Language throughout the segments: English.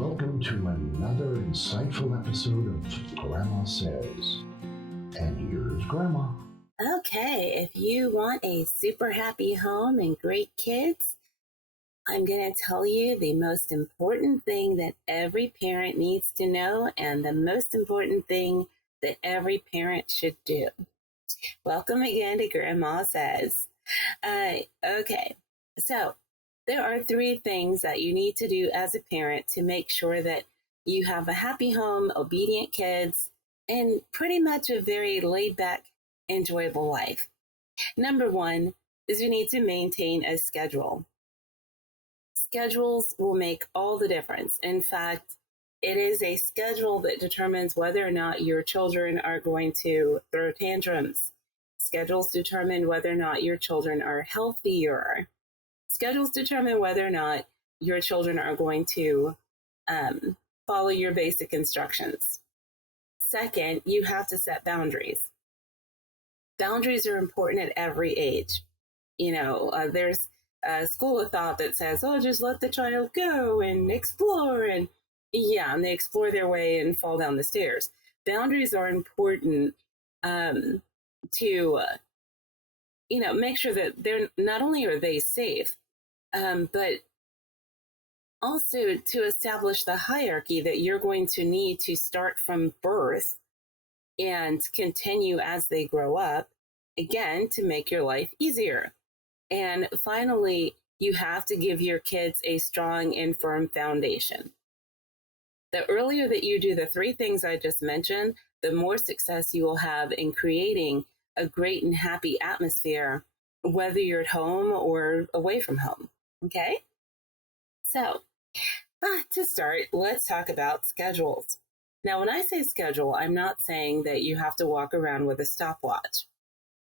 welcome to another insightful episode of Grandma Says. And here's Grandma. Okay, if you want a super happy home and great kids, I'm going to tell you the most important thing that every parent needs to know and the most important thing that every parent should do. Welcome again to Grandma Says. Okay, so there are 3 things that you need to do as a parent to make sure that you have a happy home, obedient kids, and pretty much a very laid back, enjoyable life. Number 1 is you need to maintain a schedule. Schedules will make all the difference. In fact, it is a schedule that determines whether or not your children are going to throw tantrums. Schedules determine whether or not your children are healthier. Schedules determine whether or not your children are going to follow your basic instructions. Second, you have to set boundaries. Boundaries are important at every age. There's a school of thought that says, oh, just let the child go and explore. And they explore their way and fall down the stairs. Boundaries are important to make sure that they're not only are they safe, but also to establish the hierarchy that you're going to need to start from birth and continue as they grow up, again, to make your life easier. And finally, you have to give your kids a strong and firm foundation. The earlier that you do the 3 things I just mentioned, the more success you will have in creating a great and happy atmosphere, whether you're at home or away from home. Okay? So, to start, let's talk about schedules. Now, when I say schedule, I'm not saying that you have to walk around with a stopwatch.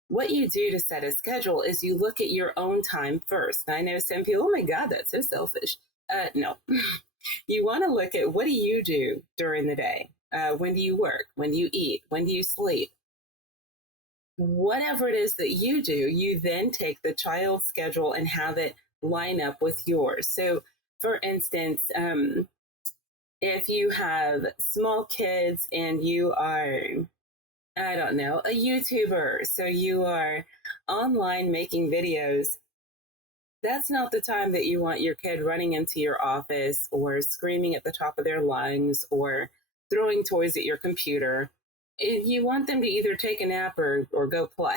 What you do to set a schedule is you look at your own time first. And I know some people, oh my God, that's so selfish. No. You want to look at what do you do during the day? When do you work? When do you eat? When do you sleep? Whatever it is that you do, you then take the child's schedule and have it line up with yours. So, for instance, if you have small kids and you are, I don't know, a YouTuber, so you are online making videos, that's not the time that you want your kid running into your office or screaming at the top of their lungs or throwing toys at your computer. If you want them to either take a nap or go play,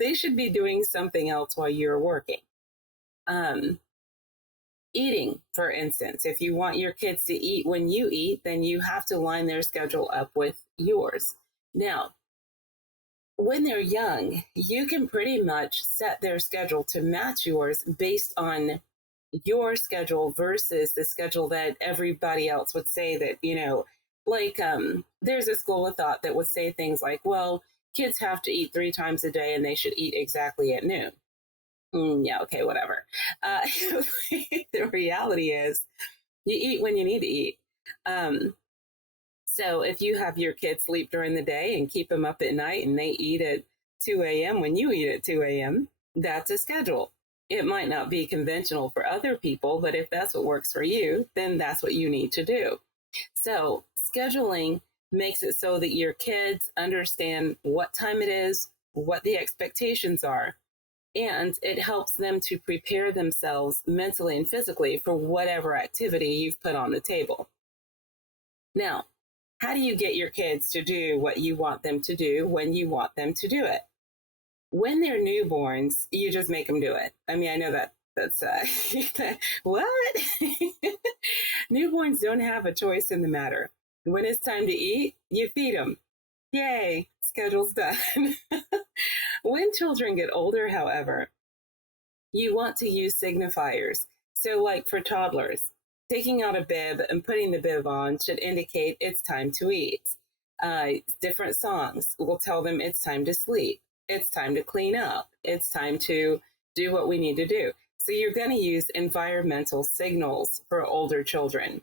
they should be doing something else while you're working. Eating, for instance, if you want your kids to eat when you eat, then you have to line their schedule up with yours. Now, when they're young, you can pretty much set their schedule to match yours based on your schedule versus the schedule that everybody else would say that, there's a school of thought that would say things like, well, kids have to eat 3 times a day and they should eat exactly at noon. Yeah, okay, whatever. The reality is you eat when you need to eat. So if you have your kids sleep during the day and keep them up at night and they eat at 2 a.m. when you eat at 2 a.m., that's a schedule. It might not be conventional for other people, but if that's what works for you, then that's what you need to do. So scheduling makes it so that your kids understand what time it is, what the expectations are, and it helps them to prepare themselves mentally and physically for whatever activity you've put on the table. Now, how do you get your kids to do what you want them to do when you want them to do it? When they're newborns, you just make them do it. I mean, I know that's what? Newborns don't have a choice in the matter. When it's time to eat, you feed them. Yay, schedule's done. When children get older, however, you want to use signifiers. So like for toddlers, taking out a bib and putting the bib on should indicate it's time to eat. Different songs will tell them it's time to sleep. It's time to clean up. It's time to do what we need to do. So you're going to use environmental signals for older children.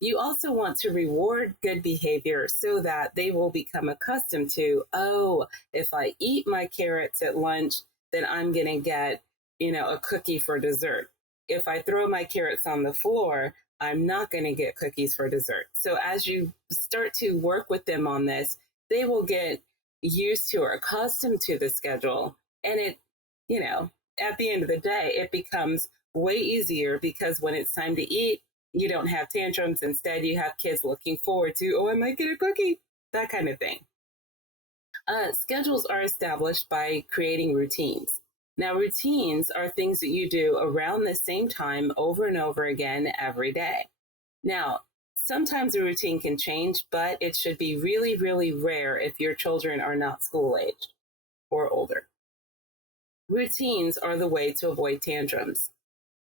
You also want to reward good behavior so that they will become accustomed to, oh, if I eat my carrots at lunch, then I'm going to get, a cookie for dessert. If I throw my carrots on the floor, I'm not going to get cookies for dessert. So as you start to work with them on this, they will get used to or accustomed to the schedule. And it, you know, at the end of the day, it becomes way easier because when it's time to eat, you don't have tantrums. Instead, you have kids looking forward to, oh, I might get a cookie, that kind of thing. Schedules are established by creating routines. Now, routines are things that you do around the same time over and over again every day. Now, sometimes a routine can change, but it should be really, really rare if your children are not school aged or older. Routines are the way to avoid tantrums.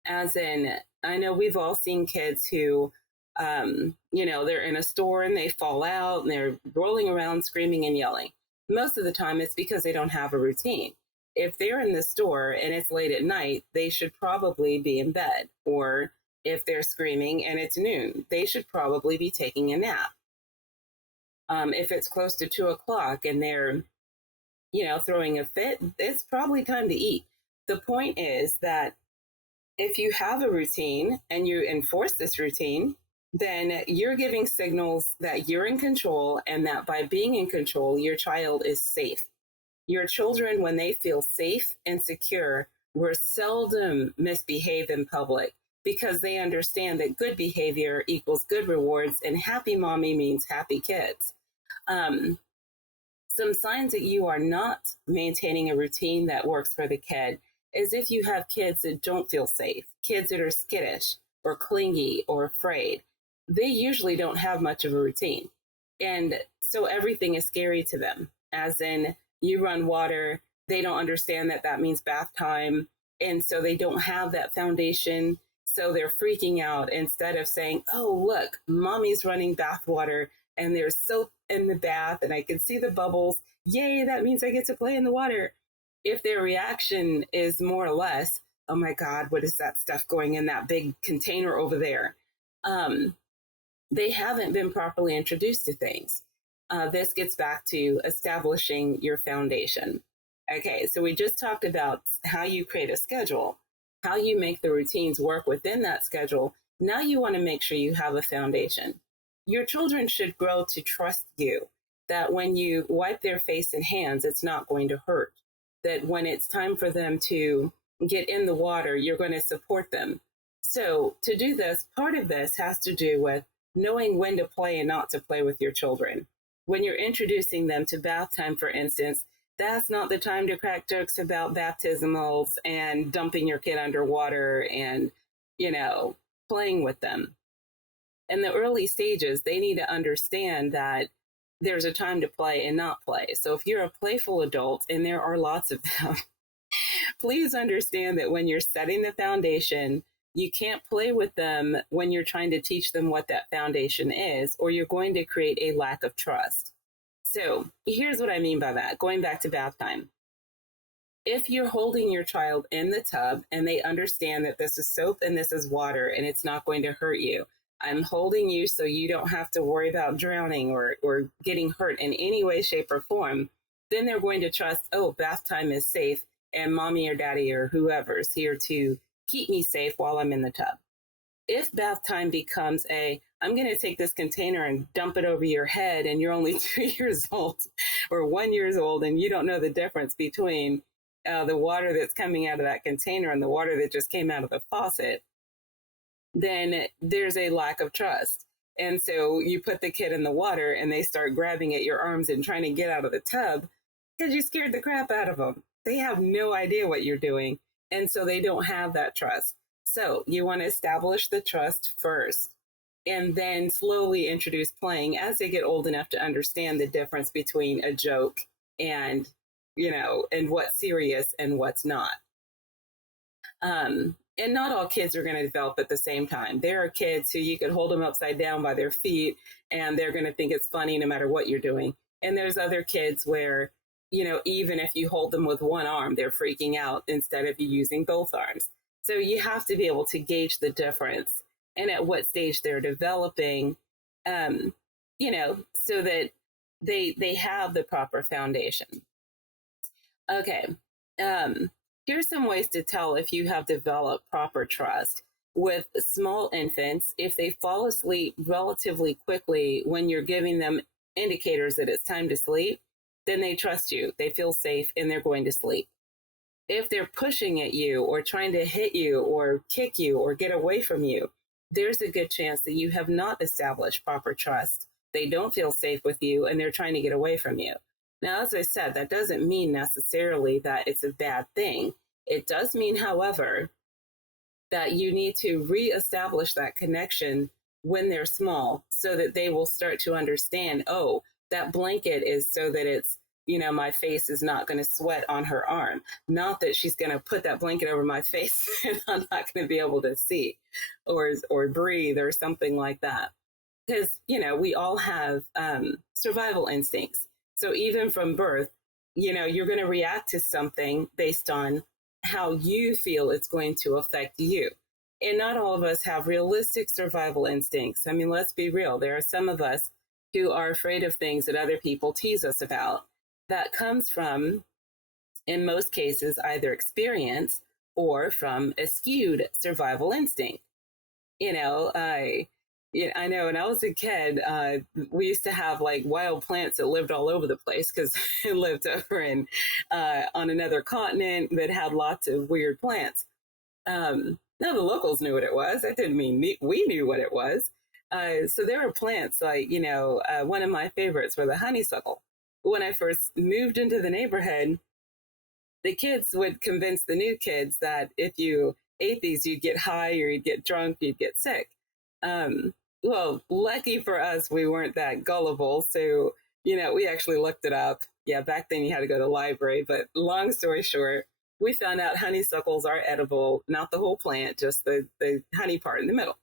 As in, I know we've all seen kids who, they're in a store and they fall out and they're rolling around screaming and yelling. Most of the time, it's because they don't have a routine. If they're in the store and it's late at night, they should probably be in bed. Or if they're screaming and it's noon, they should probably be taking a nap. If it's close to 2 o'clock and they're, throwing a fit, it's probably time to eat. The point is that if you have a routine and you enforce this routine, then you're giving signals that you're in control and that by being in control, your child is safe. Your children, when they feel safe and secure, will seldom misbehave in public because they understand that good behavior equals good rewards and happy mommy means happy kids. Some signs that you are not maintaining a routine that works for the kid is if you have kids that don't feel safe, kids that are skittish or clingy or afraid. They usually don't have much of a routine. And so everything is scary to them, as in you run water, they don't understand that that means bath time. And so they don't have that foundation. So they're freaking out instead of saying, oh, look, mommy's running bath water and there's soap in the bath and I can see the bubbles. Yay, that means I get to play in the water. If their reaction is more or less, oh my God, what is that stuff going in that big container over there? They haven't been properly introduced to things. This gets back to establishing your foundation. Okay, so we just talked about how you create a schedule, how you make the routines work within that schedule. Now you want to make sure you have a foundation. Your children should grow to trust you, that when you wipe their face and hands, it's not going to hurt. That when it's time for them to get in the water, you're going to support them. So to do this, part of this has to do with knowing when to play and not to play with your children. When you're introducing them to bath time, for instance, that's not the time to crack jokes about baptismals and dumping your kid underwater and, playing with them. In the early stages, they need to understand that there's a time to play and not play. So if you're a playful adult, and there are lots of them, please understand that when you're setting the foundation, you can't play with them when you're trying to teach them what that foundation is, or you're going to create a lack of trust. So here's what I mean by that, going back to bath time. If you're holding your child in the tub and they understand that this is soap and this is water and it's not going to hurt you, I'm holding you so you don't have to worry about drowning or getting hurt in any way, shape, or form, then they're going to trust, oh, bath time is safe and mommy or daddy or whoever's here to keep me safe while I'm in the tub. If bath time becomes I'm going to take this container and dump it over your head and you're only 2 years old or 1 year old and you don't know the difference between the water that's coming out of that container and the water that just came out of the faucet, then there's a lack of trust. And so you put the kid in the water and they start grabbing at your arms and trying to get out of the tub because you scared the crap out of them. They have no idea what you're doing. And so they don't have that trust. So you want to establish the trust first and then slowly introduce playing as they get old enough to understand the difference between a joke and, and what's serious and what's not. And not all kids are going to develop at the same time. There are kids who you could hold them upside down by their feet and they're going to think it's funny no matter what you're doing. And there's other kids where, even if you hold them with one arm, they're freaking out instead of you using both arms. So you have to be able to gauge the difference and at what stage they're developing, so that they have the proper foundation. Okay. Here's some ways to tell if you have developed proper trust. with small infants, if they fall asleep relatively quickly when you're giving them indicators that it's time to sleep, then they trust you, they feel safe, and they're going to sleep. If they're pushing at you or trying to hit you or kick you or get away from you, there's a good chance that you have not established proper trust. They don't feel safe with you and they're trying to get away from you. Now, as I said, that doesn't mean necessarily that it's a bad thing. It does mean, however, that you need to reestablish that connection when they're small so that they will start to understand, oh, that blanket is so that it's, my face is not going to sweat on her arm. Not that she's going to put that blanket over my face and I'm not going to be able to see or breathe or something like that. Because, we all have survival instincts. So even from birth, you're going to react to something based on how you feel it's going to affect you. And not all of us have realistic survival instincts. I mean, let's be real. There are some of us who are afraid of things that other people tease us about. That comes from, in most cases, either experience or from a skewed survival instinct. I know when I was a kid, we used to have like wild plants that lived all over the place because it lived over on another continent that had lots of weird plants. Now the locals knew what it was. That didn't mean we knew what it was. So there were plants like, one of my favorites were the honeysuckle. When I first moved into the neighborhood, the kids would convince the new kids that if you ate these, you'd get high or you'd get drunk, you'd get sick. Well, lucky for us, we weren't that gullible. So, we actually looked it up. Yeah, back then you had to go to the library. But long story short, we found out honeysuckles are edible, not the whole plant, just the honey part in the middle.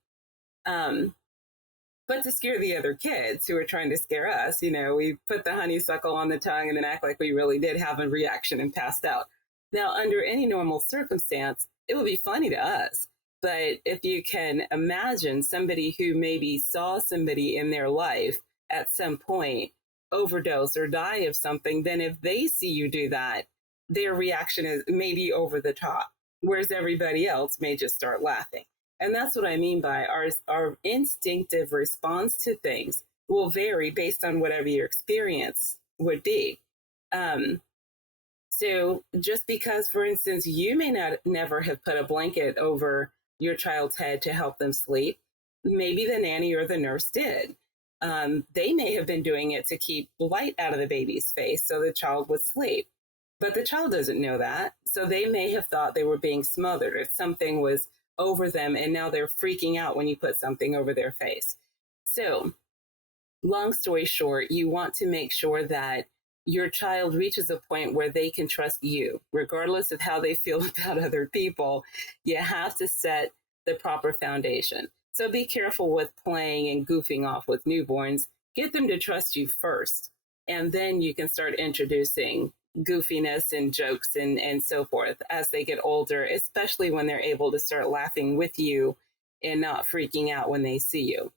But to scare the other kids who were trying to scare us, we put the honeysuckle on the tongue and then act like we really did have a reaction and passed out. Now, under any normal circumstance, it would be funny to us. But if you can imagine somebody who maybe saw somebody in their life at some point overdose or die of something, then if they see you do that, their reaction is maybe over the top, whereas everybody else may just start laughing. And that's what I mean by our instinctive response to things will vary based on whatever your experience would be. So just because, for instance, you may never have put a blanket over your child's head to help them sleep, maybe the nanny or the nurse did. They may have been doing it to keep light out of the baby's face so the child would sleep. But the child doesn't know that. So they may have thought they were being smothered or something was over them, and now they're freaking out when you put something over their face. So long story short, you want to make sure that your child reaches a point where they can trust you, regardless of how they feel about other people. You have to set the proper foundation. So be careful with playing and goofing off with newborns. Get them to trust you first, and then you can start introducing goofiness and jokes and so forth as they get older, especially when they're able to start laughing with you and not freaking out when they see you.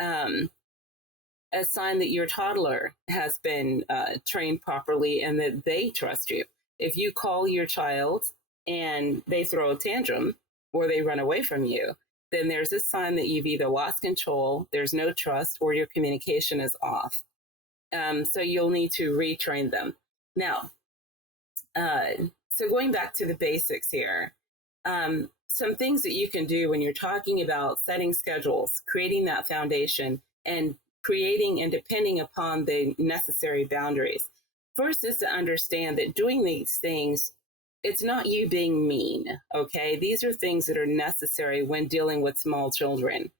A sign that your toddler has been trained properly and that they trust you. If you call your child and they throw a tantrum or they run away from you, then there's a sign that you've either lost control, there's no trust, or your communication is off. So you'll need to retrain them. Now, so going back to the basics here, some things that you can do when you're talking about setting schedules, creating that foundation, and creating and depending upon the necessary boundaries. First is to understand that doing these things, it's not you being mean, okay? These are things that are necessary when dealing with small children.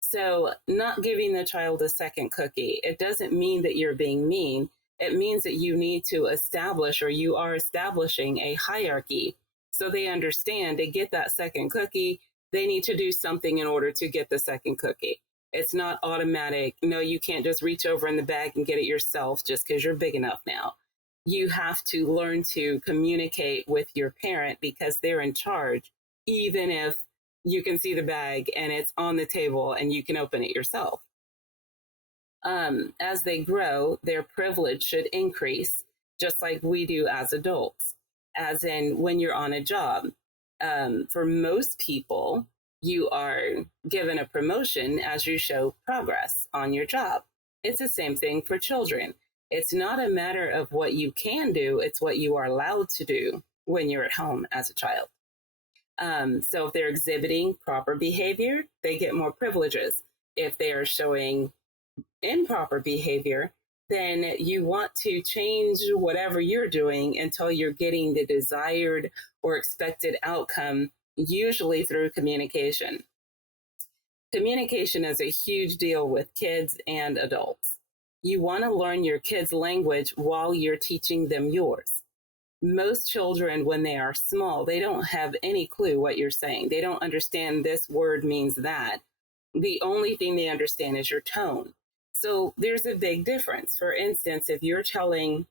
So not giving the child a second cookie, it doesn't mean that you're being mean. It means that you need to establish, or you are establishing, a hierarchy so they understand to get that second cookie, they need to do something in order to get the second cookie. It's not automatic. No, you can't just reach over in the bag and get it yourself just because you're big enough now. You have to learn to communicate with your parent because they're in charge, even if you can see the bag and it's on the table and you can open it yourself. As they grow, their privilege should increase, just like we do as adults. As in, when you're on a job, for most people, you are given a promotion as you show progress on your job. It's the same thing for children. It's not a matter of what you can do, it's what you are allowed to do when you're at home as a child. So if they're exhibiting proper behavior, they get more privileges. If they are showing improper behavior, then you want to change whatever you're doing until you're getting the desired or expected outcome, usually through communication. Communication is a huge deal with kids and adults. You want to learn your kids' language while you're teaching them yours. Most children, when they are small, they don't have any clue what you're saying. They don't understand this word means that. The only thing they understand is your tone. So there's a big difference. For instance, if you're telling,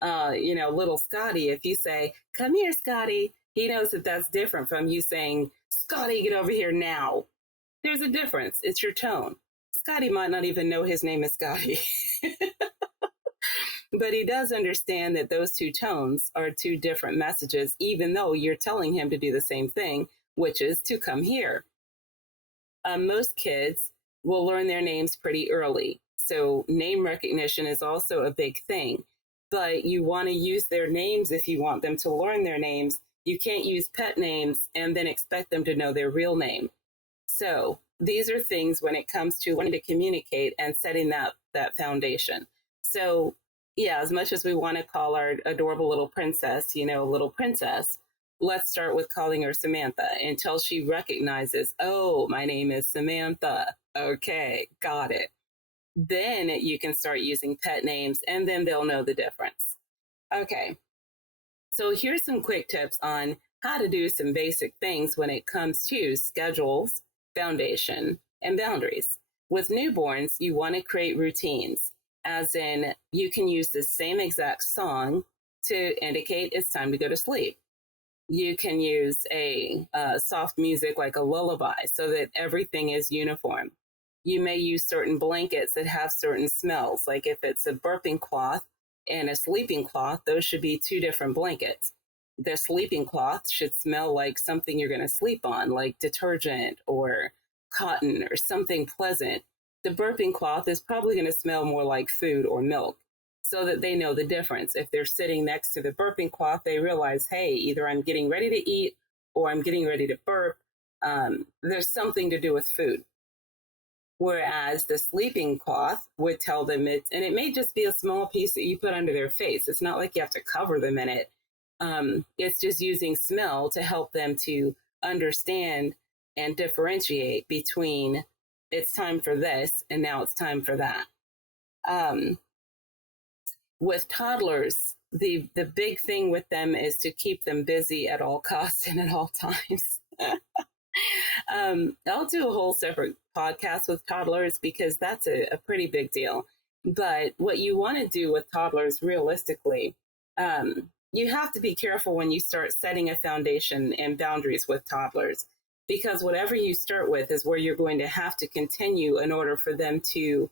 little Scotty, if you say, "Come here, Scotty," he knows that that's different from you saying, "Scotty, get over here now." There's a difference. It's your tone. Scotty might not even know his name is Scotty. But he does understand that those two tones are two different messages, even though you're telling him to do the same thing, which is to come here. Most kids will learn their names pretty early. So name recognition is also a big thing. But you want to use their names if you want them to learn their names. You can't use pet names and then expect them to know their real name. So these are things when it comes to wanting to communicate and setting that foundation. So yeah, as much as we want to call our adorable little princess, little princess, let's start with calling her Samantha until she recognizes, oh, my name is Samantha. Okay, got it. Then you can start using pet names and then they'll know the difference. Okay, so here's some quick tips on how to do some basic things when it comes to schedules, foundation, and boundaries. With newborns, you want to create routines, as in you can use the same exact song to indicate it's time to go to sleep. You can use a soft music like a lullaby so that everything is uniform. You may use certain blankets that have certain smells, like if it's a burping cloth and a sleeping cloth, those should be two different blankets. The sleeping cloth should smell like something you're going to sleep on, like detergent or cotton or something pleasant. The burping cloth is probably going to smell more like food or milk, so that they know the difference. If they're sitting next to the burping cloth, they realize, hey, either I'm getting ready to eat or I'm getting ready to burp. There's something to do with food. Whereas the sleeping cloth would tell them and it may just be a small piece that you put under their face. It's not like you have to cover them in it. It's just using smell to help them to understand and differentiate between it's time for this and now it's time for that. With toddlers, the big thing with them is to keep them busy at all costs and at all times. I'll do a whole separate podcast with toddlers because that's a pretty big deal. But what you want to do with toddlers realistically, you have to be careful when you start setting a foundation and boundaries with toddlers, because whatever you start with is where you're going to have to continue in order for them to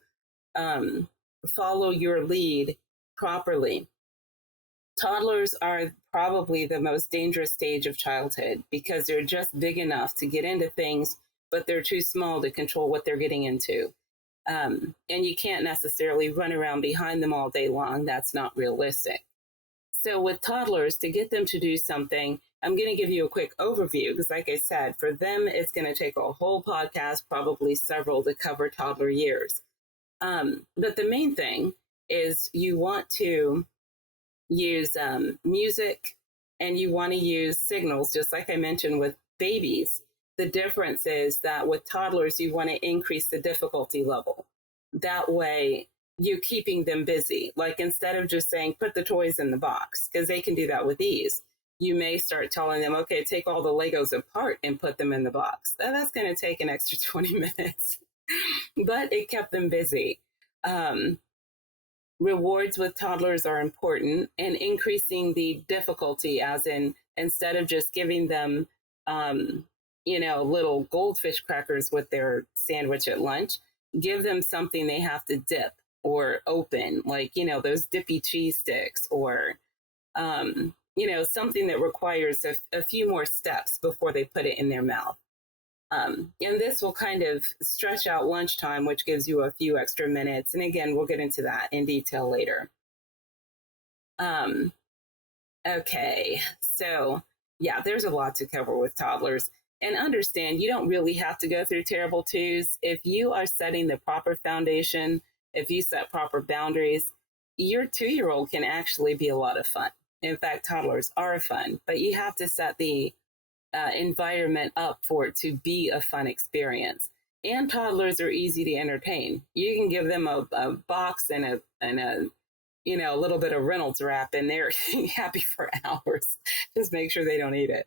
follow your lead properly. Toddlers are probably the most dangerous stage of childhood because they're just big enough to get into things, but they're too small to control what they're getting into. And you can't necessarily run around behind them all day long. That's not realistic. So with toddlers, to get them to do something, I'm going to give you a quick overview because, like I said, for them, it's going to take a whole podcast, probably several, to cover toddler years. But the main thing is you want to use music and you want to use signals, just like I mentioned with babies. The difference is that with toddlers, you want to increase the difficulty level. That way, you're keeping them busy. Like instead of just saying, put the toys in the box, because they can do that with ease, you may start telling them, okay, take all the Legos apart and put them in the box. That's going to take an extra 20 minutes, but it kept them busy. Rewards with toddlers are important, and increasing the difficulty, as in instead of just giving them, little goldfish crackers with their sandwich at lunch, give them something they have to dip or open, like, those dippy cheese sticks or, something that requires a few more steps before they put it in their mouth. And this will kind of stretch out lunchtime, which gives you a few extra minutes. And again, we'll get into that in detail later. Okay, so yeah, there's a lot to cover with toddlers. And understand you don't really have to go through terrible twos. If you are setting the proper foundation, if you set proper boundaries, your 2-year-old can actually be a lot of fun. In fact, toddlers are fun, but you have to set the environment up for it to be a fun experience. And toddlers are easy to entertain. You can give them a box and a a little bit of Reynolds wrap, and they're happy for hours. Just make sure they don't eat it.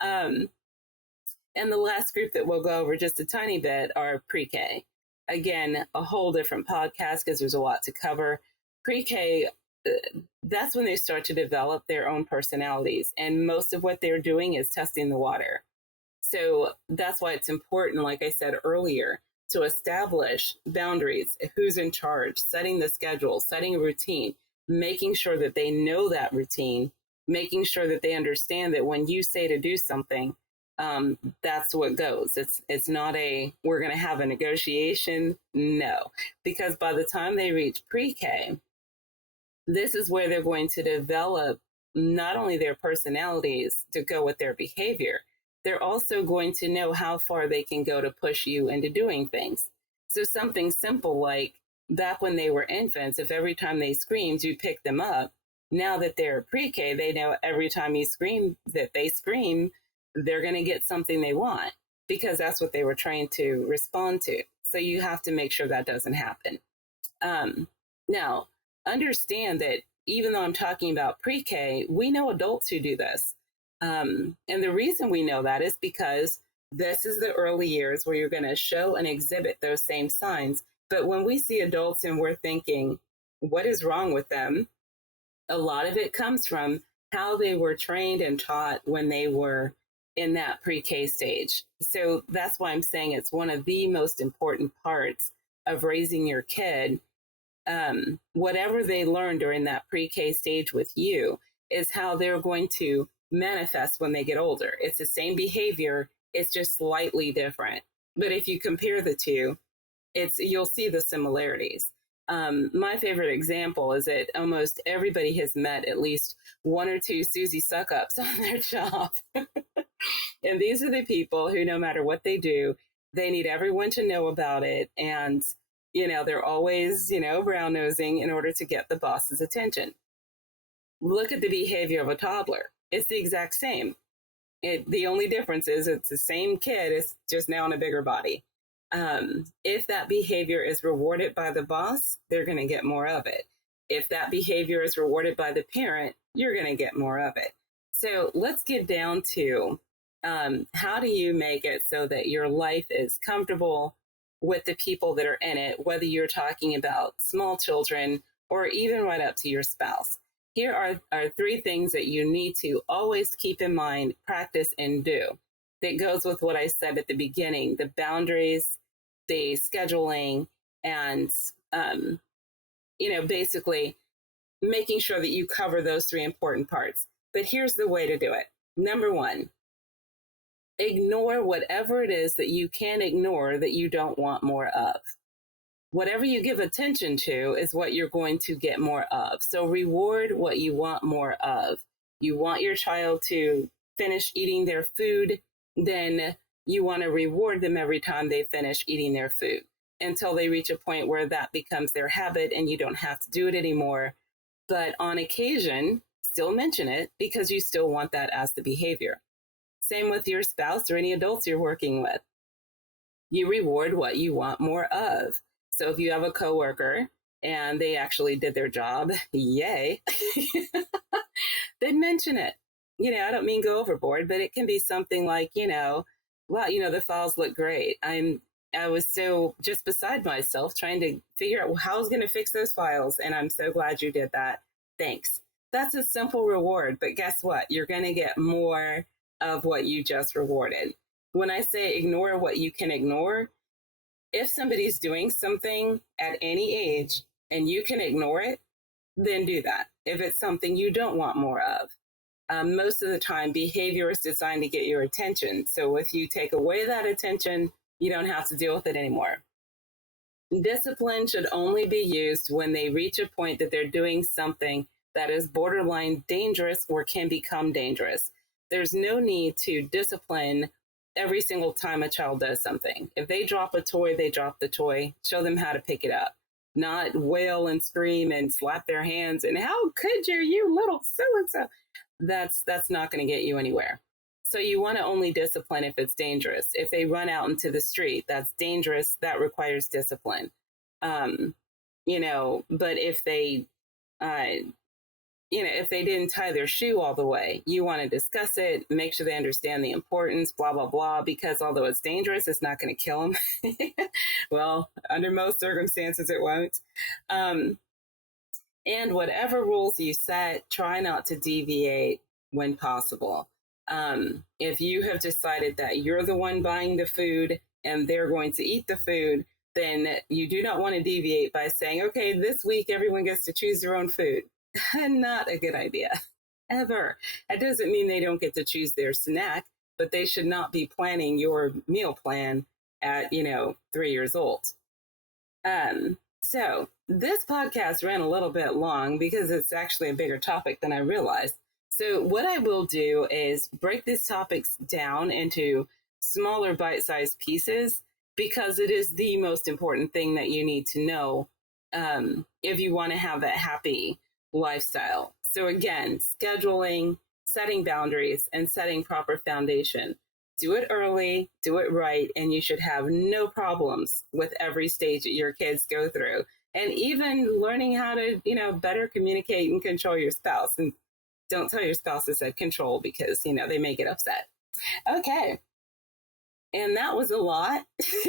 And the last group that we'll go over just a tiny bit are pre-K. Again, a whole different podcast because there's a lot to cover. Pre-K, that's when they start to develop their own personalities. And most of what they're doing is testing the water. So that's why it's important, like I said earlier, to establish boundaries, who's in charge, setting the schedule, setting a routine, making sure that they know that routine, making sure that they understand that when you say to do something, that's what goes. It's not we're going to have a negotiation. No, because by the time they reach pre-K, this is where they're going to develop not only their personalities to go with their behavior, they're also going to know how far they can go to push you into doing things. So something simple like back when they were infants, if every time they screamed, you pick them up. Now that they're pre-K, they know every time you scream that they scream, they're going to get something they want because that's what they were trained to respond to. So you have to make sure that doesn't happen. Now, understand that even though I'm talking about pre-K, we know adults who do this. And the reason we know that is because this is the early years where you're going to show and exhibit those same signs. But when we see adults and we're thinking, what is wrong with them? A lot of it comes from how they were trained and taught when they were in that pre-K stage. So that's why I'm saying it's one of the most important parts of raising your kid. Whatever they learn during that pre-K stage with you is how they're going to manifest when they get older. It's the same behavior, it's just slightly different. But if you compare the two, you'll see the similarities. My favorite example is that almost everybody has met at least one or two Susie Suck-Ups on their job. And these are the people who, no matter what they do, they need everyone to know about it. And, they're always, brown-nosing in order to get the boss's attention. Look at the behavior of a toddler. It's the exact same. The only difference is it's the same kid, it's just now in a bigger body. If that behavior is rewarded by the boss, they're going to get more of it. If that behavior is rewarded by the parent, you're going to get more of it. So let's get down to how do you make it so that your life is comfortable with the people that are in it, whether you're talking about small children or even right up to your spouse. Here are 3 things that you need to always keep in mind, practice, and do. That goes with what I said at the beginning, the boundaries, the scheduling, and, basically making sure that you cover those 3 important parts. But here's the way to do it. Number 1, ignore whatever it is that you can ignore that you don't want more of. Whatever you give attention to is what you're going to get more of. So reward what you want more of. You want your child to finish eating their food, then you want to reward them every time they finish eating their food until they reach a point where that becomes their habit and you don't have to do it anymore. But on occasion, still mention it because you still want that as the behavior. Same with your spouse or any adults you're working with. You reward what you want more of. So if you have a coworker and they actually did their job, yay, then mention it. I don't mean go overboard, but it can be something like, wow, the files look great. I was so just beside myself trying to figure out how I was going to fix those files. And I'm so glad you did that. Thanks. That's a simple reward, but guess what? You're going to get more of what you just rewarded. When I say ignore what you can ignore, if somebody's doing something at any age and you can ignore it, then do that. If it's something you don't want more of. Most of the time, behavior is designed to get your attention. So if you take away that attention, you don't have to deal with it anymore. Discipline should only be used when they reach a point that they're doing something that is borderline dangerous or can become dangerous. There's no need to discipline every single time a child does something. If they drop a toy, they drop the toy. Show them how to pick it up, not wail and scream and slap their hands and how could you little so and so. That's not going to get you anywhere. So you want to only discipline if it's dangerous. If they run out into the street, that's dangerous. That requires discipline. But if they, if they didn't tie their shoe all the way, you want to discuss it, make sure they understand the importance, blah, blah, blah, because although it's dangerous, it's not going to kill them. Well, under most circumstances, it won't. And whatever rules you set, try not to deviate when possible. If you have decided that you're the one buying the food and they're going to eat the food, then you do not want to deviate by saying, okay, this week everyone gets to choose their own food. Not a good idea, ever. That doesn't mean they don't get to choose their snack, but they should not be planning your meal plan at, 3 years old. So this podcast ran a little bit long because it's actually a bigger topic than I realized. So what I will do is break these topics down into smaller bite-sized pieces because it is the most important thing that you need to know if you want to have that happy lifestyle. So again, scheduling, setting boundaries, and setting proper foundation. Do it early, do it right, and you should have no problems with every stage that your kids go through. And even learning how to, better communicate and control your spouse. And don't tell your spouse to set control because, they may get upset. Okay. And that was a lot.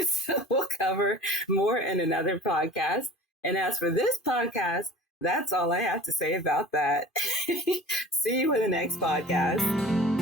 So we'll cover more in another podcast. And as for this podcast, that's all I have to say about that. See you in the next podcast.